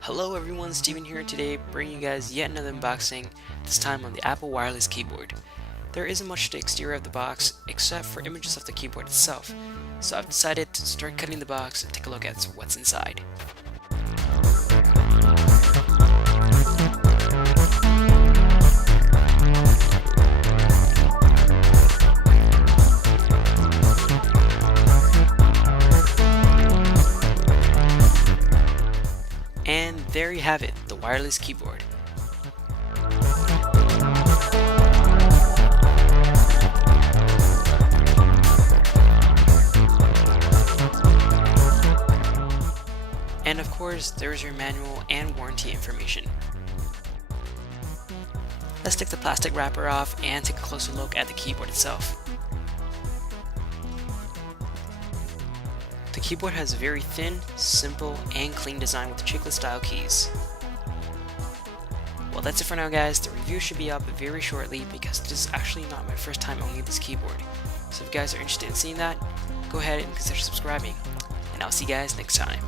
Hello everyone, Steven here today, bringing you guys yet another unboxing, this time on the Apple wireless keyboard. There isn't much to the exterior of the box, except for images of the keyboard itself, so I've decided to start cutting the box and take a look at what's inside. And there you have it, the wireless keyboard. And of course, there's your manual and warranty information. Let's take the plastic wrapper off and take a closer look at the keyboard itself. The keyboard has a very thin, simple, and clean design with chiclet style keys. Well, that's it for now guys. The review should be up very shortly because this is actually not my first time owning this keyboard. So if you guys are interested in seeing that, go ahead and consider subscribing. And I'll see you guys next time.